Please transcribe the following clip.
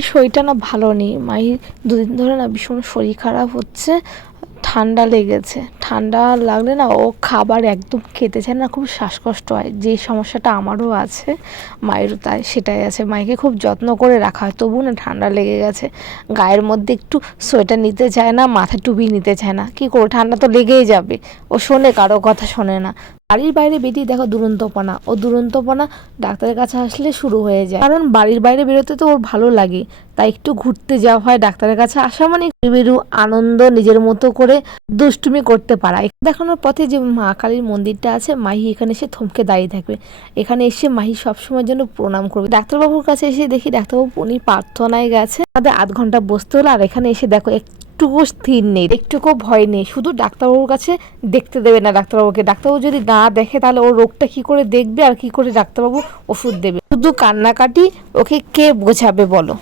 মাহির শরীরটা না ভালো নেই। মাহির দুদিন ধরে না ভীষণ শরীর খারাপ হচ্ছে, ঠান্ডা লেগেছে। ঠান্ডা লাগলে না ও খাবার একদম খেতে চায় না, খুব শ্বাসকষ্ট হয়। যে সমস্যাটা আমারও আছে, মায়েরও তাই, সেটাই আছে। মাইকে খুব যত্ন করে রাখা হয় তবু না ঠান্ডা লেগে গেছে। গায়ের মধ্যে একটু সোয়েটার নিতে চায় না, মাথায় টুপি নিতে চায় না। কি করো ঠান্ডা তো লেগেই যাবে। ও শোনে, কারও কথা শোনে না। বাড়ির বাইরে বেরিয়ে দেখো দুরন্তপনা। ও দুরন্তপনা ডাক্তারের কাছে আসলে শুরু হয়ে যায়। কারণ বাড়ির বাইরে বেরোতে তো ওর ভালো লাগে। তাই একটু ঘুরতে যাওয়া হয় ডাক্তারের কাছে। আসা মানে বেরু আনন্দ নিজের মতো করে দুষ্টুমি করতে পারা। দেখানোর পথে যে মা কালীর মন্দিরটা আছে, মাহি এখানে এসে থমকে দাঁড়িয়ে থাকবে। এখানে এসে মাহি সবসময়ের জন্য প্রণাম করবে। ডাক্তারবাবুর কাছে এসে দেখি ডাক্তারবাবু উনি প্রার্থনায় গেছে। আমাদের আধ ঘণ্টা বসতে হলো আর এখানে এসে দেখো একটুকু স্থির নেই একটুকু ভয় নেই। শুধু ডাক্তারবাবুর কাছে দেখতে দেবে না ডাক্তারবাবুকে। ডাক্তারবাবু যদি না দেখে তাহলে ওর রোগটা কি করে দেখবে আর কি করে ডাক্তারবাবু ওষুধ দেবে? শুধু কান্নাকাটি ওকে কে বোঝাবে বলো?